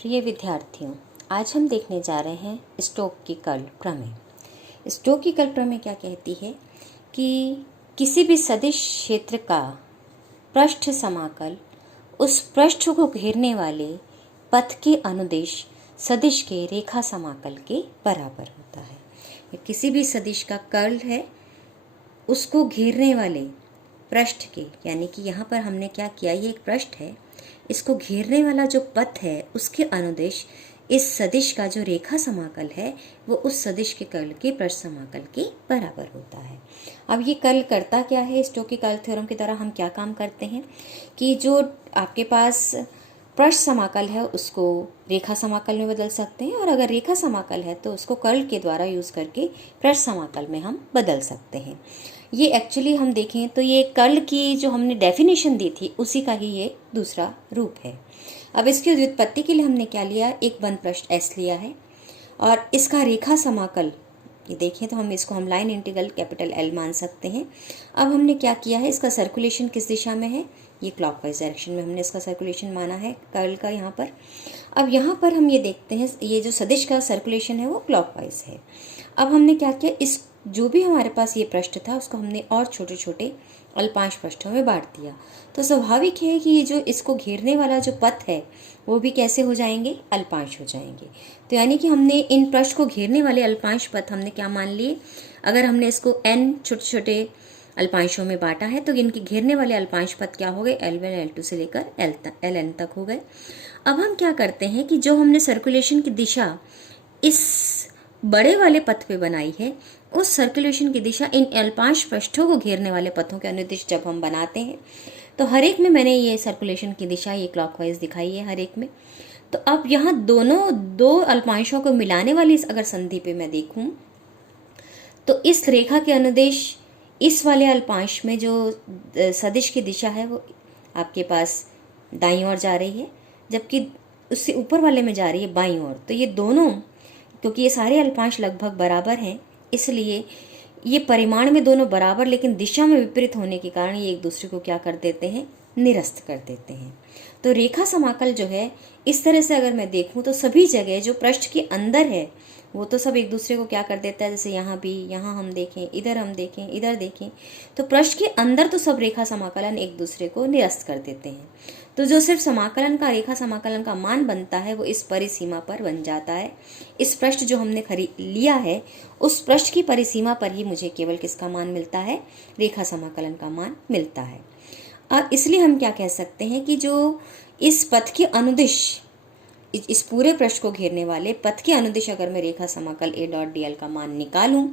प्रिय विद्यार्थियों, आज हम देखने जा रहे हैं स्टोक की कर्ल प्रमेय। स्टोक की कर्ल प्रमेय क्या कहती है कि किसी भी सदिश क्षेत्र का पृष्ठ समाकल उस पृष्ठ को घेरने वाले पथ के अनुदिश सदिश के रेखा समाकल के बराबर होता है। किसी भी सदिश का कर्ल है उसको घेरने वाले पृष्ठ के, यानी कि यहाँ पर हमने क्या किया, ये एक पृष्ठ है, इसको घेरने वाला जो पथ है उसके अनुदिश इस सदिश का जो रेखा समाकल है वो उस सदिश के कर्ल के पृष्ठ समाकल के बराबर होता है। अब ये कर्ल करता क्या है? स्टोक की कर्ल थ्योरम की तरह हम क्या काम करते हैं कि जो आपके पास पृष्ठ समाकल है उसको रेखा समाकल में बदल सकते हैं, और अगर रेखा समाकल है तो उसको कर्ल के द्वारा यूज़ करके पृष्ठ समाकल में हम बदल सकते हैं। ये एक्चुअली हम देखें तो ये कर्ल की जो हमने डेफिनेशन दी थी उसी का ही ये दूसरा रूप है। अब इसकी व्युत्पत्ति के लिए हमने क्या लिया, एक बंद पृष्ठ S लिया है और इसका रेखा समाकल ये देखें तो हम लाइन इंटीग्रल कैपिटल L मान सकते हैं। अब हमने क्या किया है, इसका सर्कुलेशन किस दिशा में है, ये क्लॉकवाइज डायरेक्शन में हमने इसका सर्कुलेशन माना है कर्ल का यहाँ पर। अब यहाँ पर हम ये देखते हैं ये जो सदिश का सर्कुलेशन है वो क्लॉकवाइज है। अब हमने क्या किया, इस जो भी हमारे पास ये पृष्ठ था उसको हमने और छोटे छोटे अल्पांश पृष्ठों में बांट दिया। तो स्वाभाविक है कि ये जो इसको घेरने वाला जो पथ है वो भी कैसे हो जाएंगे, अल्पांश हो जाएंगे। तो यानी कि हमने इन पृष्ठ को घेरने वाले अल्पांश पथ हमने क्या मान लिए, अगर हमने इसको n छोटे छोटे अल्पांशों में बांटा है तो इनके घेरने वाले अल्पांश पथ क्या हो गए, L1 L2 से लेकर Ln तक हो गए। अब हम क्या करते हैं कि जो हमने सर्कुलेशन की दिशा इस बड़े वाले पथ पे बनाई है उस सर्कुलेशन की दिशा इन अल्पांश पृष्ठों को घेरने वाले पथों के अनुदिश जब हम बनाते हैं तो हर एक में मैंने ये सर्कुलेशन की दिशा ये क्लॉकवाइज दिखाई है हर एक में। तो अब यहाँ दो अल्पांशों को मिलाने वाली अगर संधि पे मैं देखूं तो इस रेखा के अनुदिश इस वाले अल्पांश में जो सदिश की दिशा है वो आपके पास दाईं ओर जा रही है, जबकि उससे ऊपर वाले में जा रही है बाईं ओर। तो ये दोनों, क्योंकि ये सारे अल्पांश लगभग बराबर हैं इसलिए ये परिमाण में दोनों बराबर लेकिन दिशा में विपरीत होने के कारण ये एक दूसरे को क्या कर देते हैं, निरस्त कर देते हैं। तो रेखा समाकल जो है इस तरह से अगर मैं देखूं तो सभी जगह जो पृष्ठ के अंदर है वो तो सब एक दूसरे को क्या कर देता है, जैसे यहाँ भी, यहाँ हम देखें, इधर हम देखें, इधर देखें, तो पृष्ठ के अंदर तो सब रेखा समाकलन एक दूसरे को निरस्त कर देते हैं। तो जो सिर्फ समाकलन का रेखा समाकलन का मान बनता है वो इस परिसीमा पर बन जाता है। इस पृष्ठ जो हमने लिया है उस पृष्ठ की परिसीमा पर ही मुझे केवल किसका मान मिलता है, रेखा समाकलन का मान मिलता है। अब इसलिए हम क्या कह सकते हैं कि जो इस पथ के अनुदिश इस पूरे पृष्ठ को घेरने वाले पथ के अनुदिश अगर मैं रेखा समाकल a डॉट dl का मान निकालूं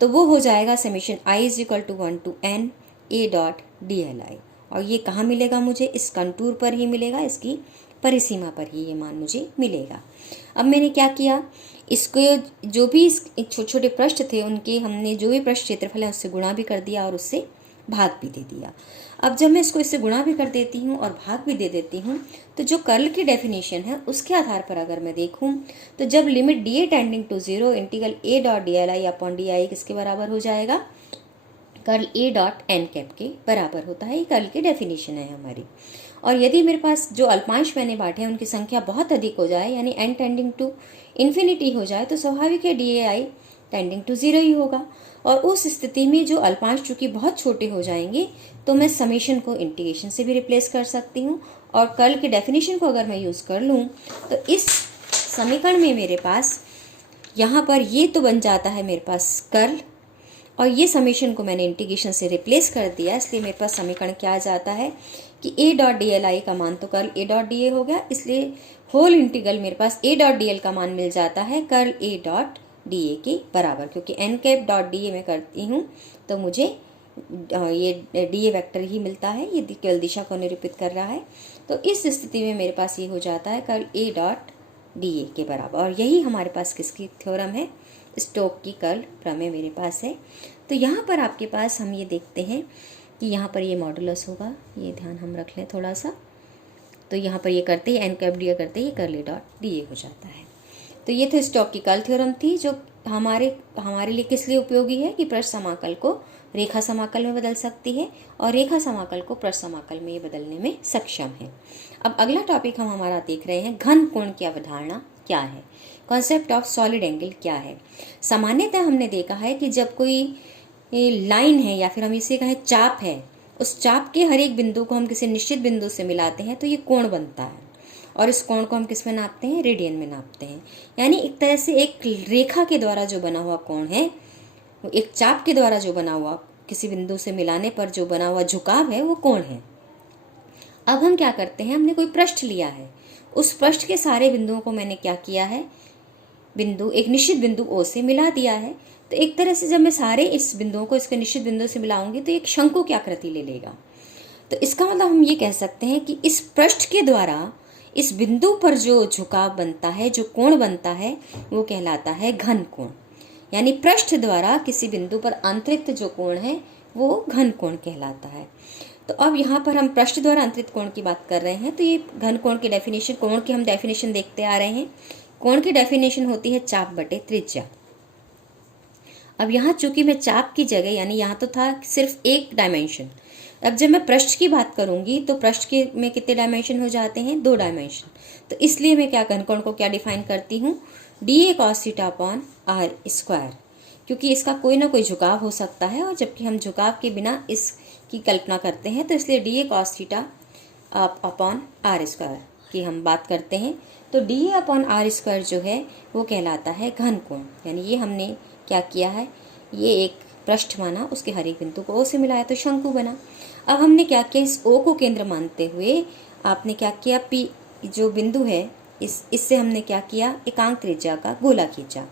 तो वो हो जाएगा summation I = 1 to n a dot dli। और ये कहाँ मिलेगा मुझे, इस कंटूर पर ही मिलेगा, इसकी परिसीमा पर ही ये मान मुझे मिलेगा। अब मैंने क्या किया, इसको जो भी छोटे छोटे पृष्ठ थे उनके हमने जो भी पृष्ठ क्षेत्रफल है उससे गुणा भी कर दिया और उससे भाग भी दे दिया। अब जब मैं इसको इससे गुणा भी कर देती हूँ और भाग भी दे देती हूँ तो जो कर्ल की डेफिनेशन है उसके आधार पर अगर मैं देखूँ तो जब limit dA tending to 0 integral a dot dli upon di किसके बराबर हो जाएगा, curl a dot n cap के बराबर होता है। ये कर्ल की डेफिनेशन है हमारी। और यदि मेरे पास जो अल्पांश मैंने बांटे हैं उनकी संख्या बहुत अधिक हो जाए यानी n टेंडिंग टू इन्फिनिटी हो जाए तो स्वाभाविक है dai टेंडिंग टू 0 ही होगा। और उस स्थिति में जो अल्पांश चूंकि बहुत छोटे हो जाएंगे तो मैं समेशन को इंटीग्रेशन से भी रिप्लेस कर सकती हूँ। और कर्ल की डेफिनेशन को अगर मैं यूज़ कर लूँ तो इस समीकरण में मेरे पास यहाँ पर ये तो बन जाता है मेरे पास कर्ल, और ये समेशन को मैंने इंटीग्रेशन से रिप्लेस कर दिया इसलिए मेरे पास समीकरण क्या आ जाता है कि a डॉट dli का मान तो कर्ल a डॉट da हो गया, इसलिए होल इंटीग्रल मेरे पास a डॉट dl का मान मिल जाता है कर्ल a डॉट dA के बराबर। क्योंकि n कैप डॉट dA में करती हूँ तो मुझे ये dA वेक्टर ही मिलता है, ये केवल दिशा को निरूपित कर रहा है। तो इस स्थिति में मेरे पास ये हो जाता है कर्ल a डॉट dA के बराबर। और यही हमारे पास किसकी थ्योरम है, स्टोक की कर्ल प्रमेय मेरे पास है। तो यहाँ पर आपके पास हम ये देखते हैं कि यहाँ पर ये मॉडुलस होगा, ये ध्यान हम रख लें थोड़ा सा। तो यहाँ पर ये करते ही n कैप dA करते ही कर्ल a डॉट dA हो जाता है। तो ये तो स्टोक की कर्ल थ्योरम थी जो हमारे लिए किस लिए उपयोगी है कि पृष्ठ समाकल को रेखा समाकल में बदल सकती है और रेखा समाकल को प्रश्न समाकल में ये बदलने में सक्षम है। अब अगला टॉपिक हम हमारा देख रहे हैं, घन कोण की अवधारणा क्या है, कॉन्सेप्ट ऑफ सॉलिड एंगल क्या है। सामान्यतः हमने देखा है कि जब कोई लाइन है या फिर हम इसे कहें चाप है, उस चाप के हर एक बिंदु को हम किसी निश्चित बिंदु से मिलाते हैं तो ये कोण बनता है, और इस कोण को हम किस में नापते हैं, रेडियन में नापते हैं। यानी एक तरह से एक रेखा के द्वारा जो बना हुआ कोण है, वो एक चाप के द्वारा जो बना हुआ, किसी बिंदु से मिलाने पर जो बना हुआ झुकाव है, वो कोण है। अब हम क्या करते हैं, हमने कोई पृष्ठ लिया है, उस पृष्ठ के सारे बिंदुओं को मैंने क्या किया है, एक निश्चित बिंदु ओ से मिला दिया है। तो एक तरह से जब मैं सारे इस बिंदुओं को इसके निश्चित बिंदु से मिलाऊंगी तो एक शंकु की आकृति ले लेगा। तो इसका मतलब हम ये कह सकते हैं कि इस पृष्ठ के द्वारा इस बिंदु पर जो झुकाव बनता है, जो कोण बनता है, वो कहलाता है घन कोण। यानी पृष्ठ द्वारा किसी बिंदु पर अंतरित जो कोण है वो घन कोण कहलाता है। तो अब यहाँ पर हम पृष्ठ द्वारा अंतरित कोण की बात कर रहे हैं, तो ये घन कोण की डेफिनेशन, कोण की हम डेफिनेशन देखते आ रहे हैं। कोण की डेफिनेशन होती है चाप बटे त्रिज्या। अब यहाँ चूंकि मैं चाप की जगह, यानी यहाँ तो था सिर्फ एक डायमेंशन, अब जब मैं पृष्ठ की बात करूंगी तो पृष्ठ के में कितने डायमेंशन हो जाते हैं, 2 डायमेंशन। तो इसलिए मैं क्या घन कोण को क्या डिफाइन करती हूँ, dA cos theta upon R square, क्योंकि इसका कोई ना कोई झुकाव हो सकता है, और जबकि हम झुकाव के बिना इसकी कल्पना करते हैं, तो इसलिए dA cos theta upon R square की हम बात करते हैं। तो dA अपॉन आर स्क्वायर जो है वो कहलाता है घन कोण। यानी ये हमने क्या किया है, ये एक पृष्ठ माना, उसके हर एक बिंदु को ओ से मिलाया तो शंकु बना। अब हमने क्या किया, इस ओ को केंद्र मानते हुए आपने क्या किया, पी जो बिंदु है इससे हमने क्या किया, एकांक त्रिज्या का गोला खींचा।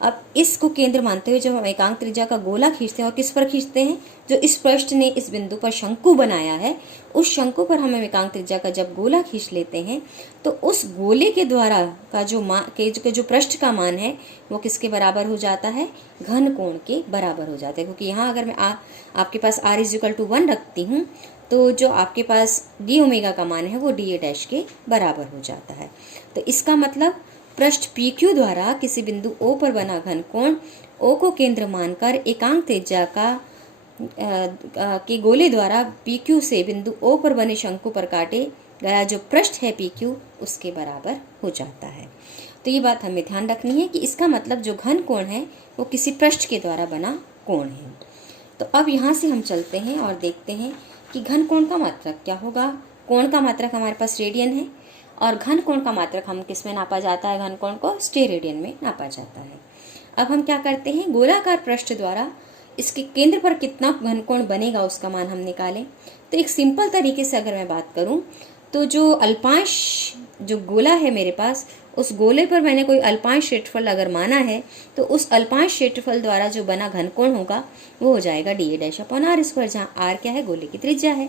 अब इसको केंद्र मानते हुए जब हम एकांक त्रिज्या का गोला खींचते हैं, और किस पर खींचते हैं, जो इस पृष्ठ ने इस बिंदु पर शंकु बनाया है, उस शंकु पर हम एकांक त्रिज्या का जब गोला खींच लेते हैं तो उस गोले के द्वारा का जो पृष्ठ का मान है वो किसके बराबर हो जाता है, घन कोण के बराबर हो जाता है। क्योंकि यहाँ अगर मैं आपके पास r = 1 रखती हूँ तो जो आपके पास d ओमेगा का मान है वो dA डैश के बराबर हो जाता है। तो इसका मतलब पृष्ठ PQ द्वारा किसी बिंदु O पर बना घन कोण O को केंद्र मानकर एकांक त्रिज्या के गोले द्वारा PQ से बिंदु O पर बने शंकु पर काटे गया जो पृष्ठ है PQ उसके बराबर हो जाता है। तो ये बात हमें ध्यान रखनी है कि इसका मतलब जो घन कोण है वो किसी पृष्ठ के द्वारा बना कोण है। तो अब यहाँ से हम चलते हैं और देखते हैं कि घन कोण का मात्रक क्या होगा। कोण का मात्रक हमारे पास रेडियन है, और घन कोण का मात्रक हम किस में नापा जाता है, घन कोण को स्टेरेडियन में नापा जाता है। अब हम क्या करते हैं, गोलाकार पृष्ठ द्वारा इसके केंद्र पर कितना घन कोण बनेगा उसका मान हम निकालें। तो एक सिंपल तरीके से अगर मैं बात करूं तो जो अल्पांश जो गोला है मेरे पास, उस गोले पर मैंने कोई अल्पांश क्षेत्रफल अगर माना है तो उस अल्पांश क्षेत्रफल द्वारा जो बना घन कोण होगा वो हो जाएगा dA dash upon R square, जहाँ आर क्या है, गोले की त्रिज्या है।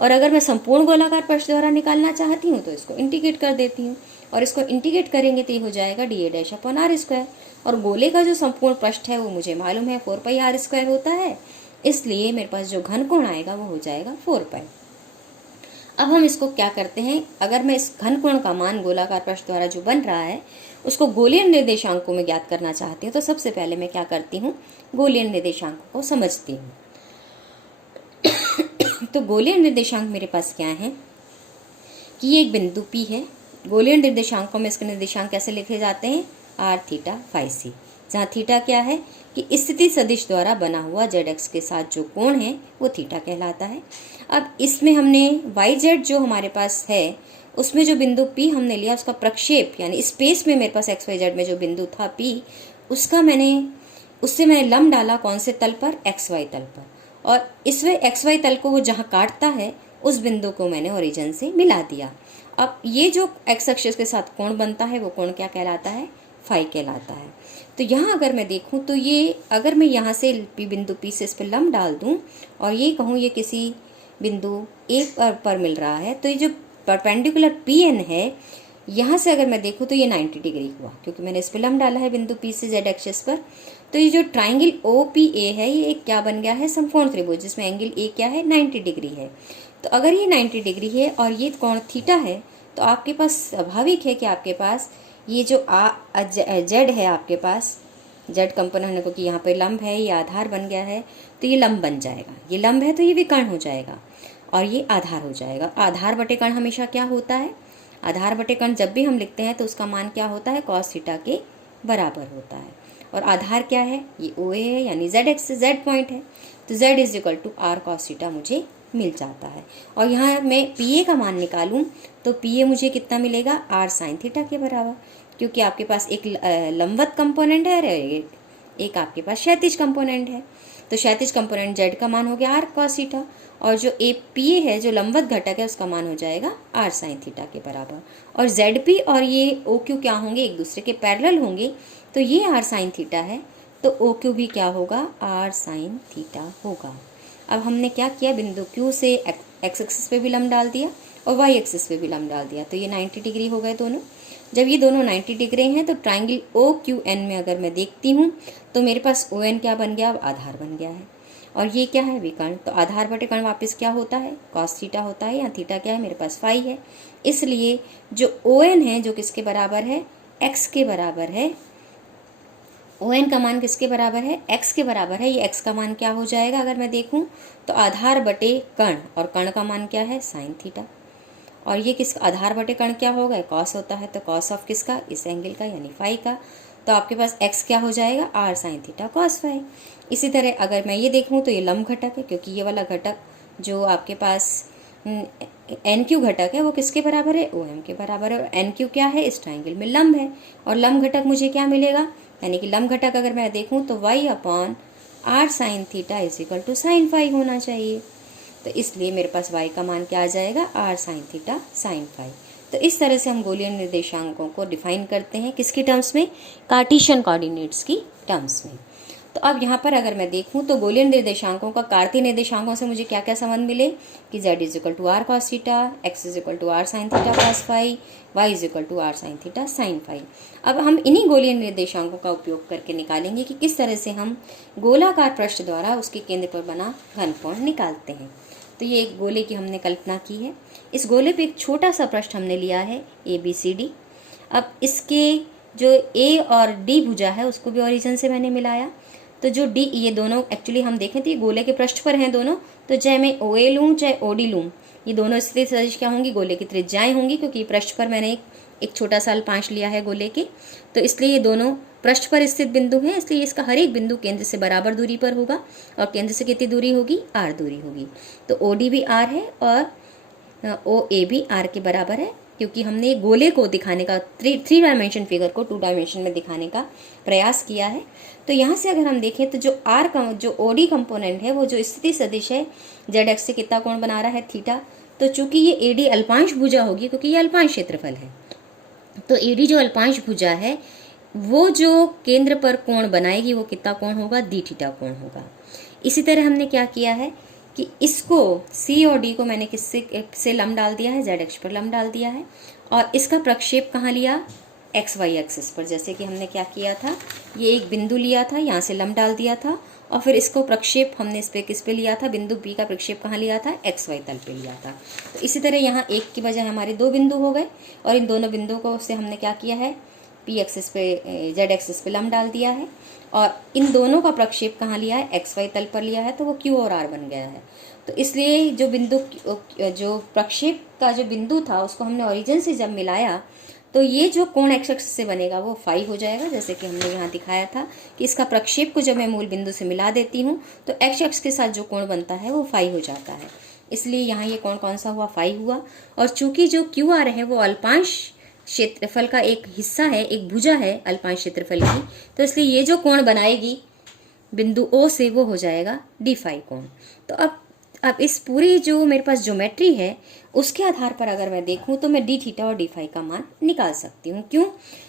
और अगर मैं संपूर्ण गोलाकार पृष्ठ द्वारा निकालना चाहती हूँ तो इसको इंटीग्रेट कर देती हूँ, और इसको इंटीग्रेट करेंगे तो ये हो जाएगा dA dash upon R square. और गोले का जो संपूर्ण पृष्ठ है वो मुझे मालूम है 4πr² होता है, इसलिए मेरे पास जो घन कोण आएगा वो हो जाएगा 4π। अब हम इसको क्या करते हैं, अगर मैं इस घन कोण का मान गोलाकार पृष्ठ द्वारा जो बन रहा है उसको गोलीय निर्देशांकों में ज्ञात करना चाहती हूँ, तो सबसे पहले मैं क्या करती हूँ, गोलीय निर्देशांकों को समझती हूँ। तो गोलीय निर्देशांक मेरे पास क्या है कि ये एक बिंदु P है। गोलीय निर्देशांकों में इसके निर्देशांक कैसे लिखे जाते हैं, r थीटा फाई सी, जहाँ थीटा क्या है कि स्थिति सदिश द्वारा बना हुआ zx के साथ जो कोण है वो थीटा कहलाता है। अब इसमें हमने yz जो हमारे पास है उसमें जो बिंदु P हमने लिया उसका प्रक्षेप, यानी स्पेस में मेरे पास xyz में जो बिंदु था P, उससे मैंने लंब डाला कौन से तल पर, xy तल पर, और इसमें xy तल को वो जहाँ काटता है उस बिंदु को मैंने ओरिजिन से मिला दिया। अब ये जो x अक्ष के साथ कोण बनता है वो कोण क्या कहलाता है, फाई कहलाता है। तो यहाँ अगर मैं देखूँ तो ये, अगर मैं यहाँ से बिंदु P से इस पर लंब डाल दूँ और ये कहूँ ये किसी बिंदु A पर मिल रहा है, तो ये जो परपेंडिकुलर PN है यहाँ से अगर मैं देखूँ तो ये 90 डिग्री हुआ, क्योंकि मैंने इस पर लंब डाला है बिंदु P से z एक्सिस पर। तो ये जो ट्राइंगल OPA है ये क्या बन गया है, समकोण त्रिभुज, जिसमें एंगल A क्या है, 90 डिग्री है। तो अगर ये 90 डिग्री है और ये कोण थीटा है तो आपके पास स्वाभाविक है कि आपके पास ये जो Z है आपके पास जेड कंपोनेंट, क्योंकि यहाँ पे लंब है, ये आधार बन गया है तो ये लंब बन जाएगा, ये लंब है तो ये विकर्ण हो जाएगा और ये आधार हो जाएगा। आधार बटे कर्ण हमेशा क्या होता है, आधार बटे कर्ण जब भी हम लिखते हैं तो उसका मान क्या होता है, कॉस थीटा के बराबर होता है। और आधार क्या है, ये ओ ए है, यानी जेड एक्स जेड पॉइंट है, तो Z is equal to R cos theta मुझे मिल जाता है। और यहाँ मैं पी ए का मान निकालूं तो पी ए मुझे कितना मिलेगा, आर साइन थीटा के बराबर, क्योंकि आपके पास एक लंबवत कंपोनेंट है और एक आपके पास क्षैतिज कंपोनेंट है। तो क्षैतिज कंपोनेंट जेड का मान हो गया आर कॉस थीटा, और जो ए पी ए है जो लंबवत घटक है उसका मान हो जाएगा आर साइन थीटा के बराबर। और जेड पी और ये ओ क्यू क्या होंगे, एक दूसरे के पैरेलल होंगे, तो ये आर साइन थीटा है तो ओ क्यू भी क्या होगा, आर साइन थीटा होगा। अब हमने क्या किया, बिंदु क्यू से एक्स एक्सिस पे भी लंब डाल दिया और वाई एक्सिस पे भी लंब डाल दिया, तो ये 90 डिग्री हो गए दोनों। जब ये दोनों 90 डिग्री हैं तो ट्राइंगल ओ क्यू एन में अगर मैं देखती हूँ तो मेरे पास ओ एन क्या बन गया, अब आधार बन गया है, और ये क्या है, विकर्ण। तो आधार बटे कर्ण वापस क्या होता है, कॉस थीटा होता है, यहाँ थीटा क्या है, मेरे पास फाई है। इसलिए जो ओ एन है जो किसके बराबर है, एक्स के बराबर है। ओ एन का मान किसके बराबर है, एक्स के बराबर है। ये एक्स का मान क्या हो जाएगा अगर मैं देखूं तो आधार बटे कर्ण, और कर्ण का मान क्या है, साइन थीटा। और ये किस आधार बटे कर्ण क्या होगा, कॉस होता है, तो कॉस ऑफ किसका, इस एंगल का यानी फाई का। तो आपके पास एक्स क्या हो जाएगा, R sine theta cos phi. इसी तरह अगर मैं ये देखूं तो ये लंब घटक है, क्योंकि ये वाला घटक जो आपके पास एन क्यू घटक है वो किसके बराबर है, ओ एम के बराबर है। और एन क्यू क्या है, इस ट्राइंगल में लंब है, और लंब घटक मुझे क्या मिलेगा, यानी कि लंब घटक अगर मैं देखूं तो Y upon R sine theta is equal to sine phi होना चाहिए। तो इसलिए मेरे पास y का मान क्या आ जाएगा, R sine theta sine phi. तो इस तरह से हम गोलीय निर्देशांकों को डिफाइन करते हैं, किसकी टर्म्स में, कार्टेशियन कोऑर्डिनेट्स की टर्म्स में। तो अब यहाँ पर अगर मैं देखूँ तो गोलीय निर्देशांकों का कार्तीय निर्देशांकों से मुझे क्या क्या संबंध मिले कि z is equal to R cos theta, X is equal to R sine theta cos phi, y is equal to R sine theta sine phi. अब हम इन्हीं गोलीय निर्देशांकों का उपयोग करके निकालेंगे कि किस तरह से हम गोलाकार पृष्ठ द्वारा उसके केंद्र पर बना घनकोण निकालते हैं। तो ये एक गोले की हमने कल्पना की है। इस गोले पे एक छोटा सा पृष्ठ हमने लिया है ए बी सी डी। अब इसके जो ए और डी भुजा है उसको भी ओरिजिन से मैंने मिलाया, तो जो डी, ये दोनों एक्चुअली हम देखें तो ये गोले के पृष्ठ पर हैं दोनों, तो चाहे मैं ओ ए लूँ चाहे ओ डी लूँ, ये दोनों स्थिति सदिश क्या होंगी, गोले की त्रिज्याएं होंगी, क्योंकि पृष्ठ पर मैंने एक छोटा सा अल्पांश लिया है गोले के, तो इसलिए ये दोनों पृष्ठ पर स्थित बिंदु हैं, इसलिए इसका हर एक बिंदु केंद्र से बराबर दूरी पर होगा, और केंद्र से कितनी दूरी होगी, आर दूरी होगी। तो ओ डी भी आर है और ओ ए भी आर के बराबर है, क्योंकि हमने गोले को दिखाने का थ्री डायमेंशन फिगर को 2 डायमेंशन में दिखाने का प्रयास किया है। तो यहाँ से अगर हम देखें तो जो आर का जो ओ डी कंपोनेंट है वो जो स्थिति सदिश है जेड एक्स से कितना कोण बना रहा है, थीटा। तो चूंकि ये ए डी अल्पांश भुजा होगी, क्योंकि ये अल्पांश क्षेत्रफल है, तो ए डी जो अल्पांश भुजा है वो जो केंद्र पर कोण बनाएगी वो कितना कोण होगा, डी थीटा कोण होगा। इसी तरह हमने क्या किया है कि इसको सी और डी को मैंने किससे लंब डाल दिया है, जेड एक्स पर लंब डाल दिया है, और इसका प्रक्षेप कहाँ लिया, एक्स वाई एक्सिस पर। जैसे कि हमने क्या किया था, ये एक बिंदु लिया था, यहाँ से लंब डाल दिया था, और फिर इसको प्रक्षेप हमने इस पे किस पे लिया था, बिंदु बी का प्रक्षेप कहाँ लिया था, एक्स वाई तल पे लिया था। तो इसी तरह यहाँ एक की बजाय हमारे 2 बिंदु हो गए, और इन दोनों बिंदुओं को से हमने क्या किया है, पी एक्सिस पे जेड एक्सिस पे लंब डाल दिया है, और इन दोनों का प्रक्षेप कहाँ लिया है, एक्स वाई तल पर लिया है, तो वो क्यू और आर बन गया है। तो इसलिए जो बिंदु जो प्रक्षेप का जो बिंदु था उसको हमने ओरिजिन से जब मिलाया तो ये जो कोण एक्स एक्सिस से बनेगा वो फाई हो जाएगा, जैसे कि हमने यहाँ दिखाया था कि इसका प्रक्षेप को जब मैं मूल बिंदु से मिला देती हूँ तो एक्स एक्स के साथ जो कोण बनता है वो फाई हो जाता है। इसलिए यहाँ ये कोण कौन सा हुआ, फाई हुआ। और चूंकि जो क्यू आर है वो अल्पांश क्षेत्रफल का एक हिस्सा है, एक भुजा है अल्पांश क्षेत्रफल की, तो इसलिए ये जो कोण बनाएगी बिंदु ओ से वो हो जाएगा डी फाई कोण। तो अब इस पूरी जो मेरे पास ज्योमेट्री है उसके आधार पर अगर मैं देखूं तो मैं डी थीटा और डी फाई का मान निकाल सकती हूँ। क्यों?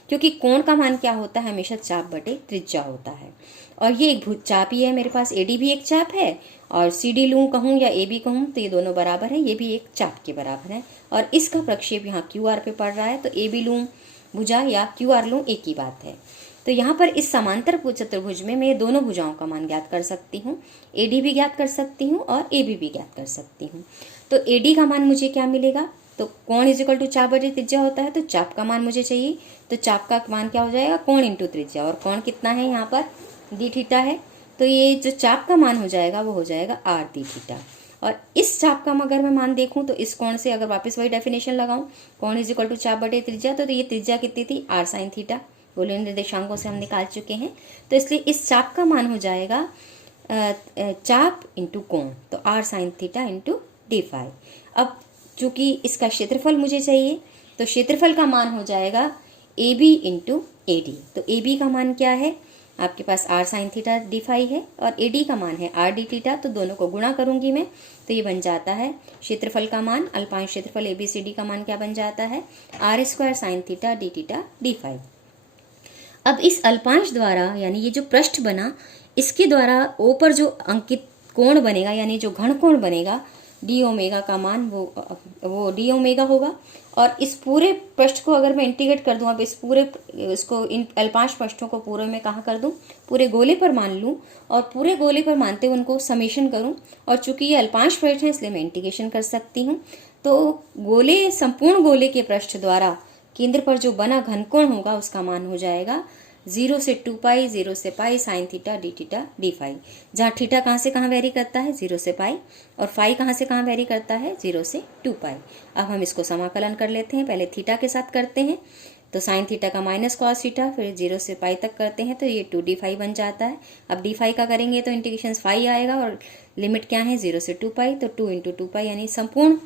क्योंकि कोण का मान क्या होता है, हमेशा चाप बटे त्रिज्या होता है, और ये एक चाप ही है मेरे पास, एडी भी एक चाप है, और सी डी लूँ कहूँ या ए बी कहूँ तो ये दोनों बराबर है, ये भी एक चाप के बराबर है, और इसका प्रक्षेप यहाँ क्यू आर पे पड़ रहा है, तो ए बी लूँ भुजा या क्यू आर लूँ एक ही बात है। तो यहाँ पर इस समांतर चतुर्भुज में मैं दोनों भुजाओं का मान ज्ञात कर सकती हूँ, एडी भी ज्ञात कर सकती हूँ और ए बी भी ज्ञात कर सकती हूँ। तो एडी का मान मुझे क्या मिलेगा, तो कोण इज इक्वल टू चाप बटे त्रिज्या होता है, तो चाप का मान मुझे चाहिए, तो चाप का मान क्या हो जाएगा, कोण इंटू त्रिज्या, और कोण कितना है यहाँ पर डी थीटा है, तो ये जो चाप का मान हो जाएगा वो हो जाएगा आर डी थीटा। और इस चाप का अगर मैं मान देखूं तो इस कोण से अगर वापस वही डेफिनेशन लगाऊं, कोण इज इक्वल टू चाप बटे त्रिज्या, तो ये त्रिज्या कितनी थी, आर साइन थीटा, गोलीय निर्देशांकों से हम निकाल चुके हैं। तो इसलिए इस चाप का मान हो जाएगा चाप इंटू कोण, तो R sine theta into D phi. अब चूंकि इसका क्षेत्रफल मुझे चाहिए, तो क्षेत्रफल का मान हो जाएगा A B into A D. तो ए बी का मान क्या है, आपके पास R sine theta D phi है, और ए डी का मान है आर डी थीटा, तो दोनों को गुणा करूंगी मैं, तो ये बन जाता है क्षेत्रफल का मान, अल्पांश क्षेत्रफल ए बी सी डी का मान क्या बन जाता है, R square sine theta D phi. अब इस अल्पांश द्वारा, यानी ये जो पृष्ठ बना, इसके द्वारा ओ पर जो अंकित कोण बनेगा, यानी जो घन कोण बनेगा, डी ओमेगा का मान वो डी ओमेगा होगा। और इस पूरे पृष्ठ को अगर मैं इंटीग्रेट कर दूं, अब इस पूरे इसको इन अल्पांश पृष्ठों को पूरे में कहाँ कर दूं, पूरे गोले पर मान लूं, और पूरे गोले पर मानते हुए उनको समेशन करूं, और चूंकि ये अल्पांश पृष्ठ है इसलिए मैं इंटीग्रेशन कर सकती हूँ। तो गोले, संपूर्ण गोले के पृष्ठ द्वारा केंद्र पर जो बना घनकोण होगा उसका मान हो जाएगा 0 से 2 पाई, 0 से pi sine theta D phi, जहाँ थीटा कहाँ से कहाँ वेरी करता है, 0 से पाई, और फाई कहाँ से कहाँ वेरी करता है, 0 से 2 पाई। अब हम इसको समाकलन कर लेते हैं, पहले थीटा के साथ करते हैं, तो साइन थीटा का माइनस कॉस थीटा, फिर 0 से पाई तक करते हैं तो ये 2 डी फाई बन जाता है। अब डी फाई का करेंगे तो इंटीग्रेशन फाई आएगा, और लिमिट क्या है, 0 से 2 पाई, तो 2 इंटू 2 पाई, यानी संपूर्ण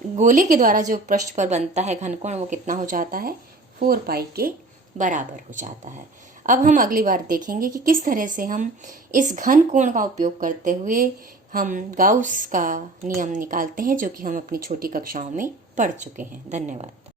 गोले के द्वारा जो पृष्ठ पर बनता है घनकोण वो कितना हो जाता है, 4 पाई के बराबर हो जाता है। अब हम अगली बार देखेंगे कि किस तरह से हम इस घन कोण का उपयोग करते हुए हम गाउस का नियम निकालते हैं, जो कि हम अपनी छोटी कक्षाओं में पढ़ चुके हैं। धन्यवाद।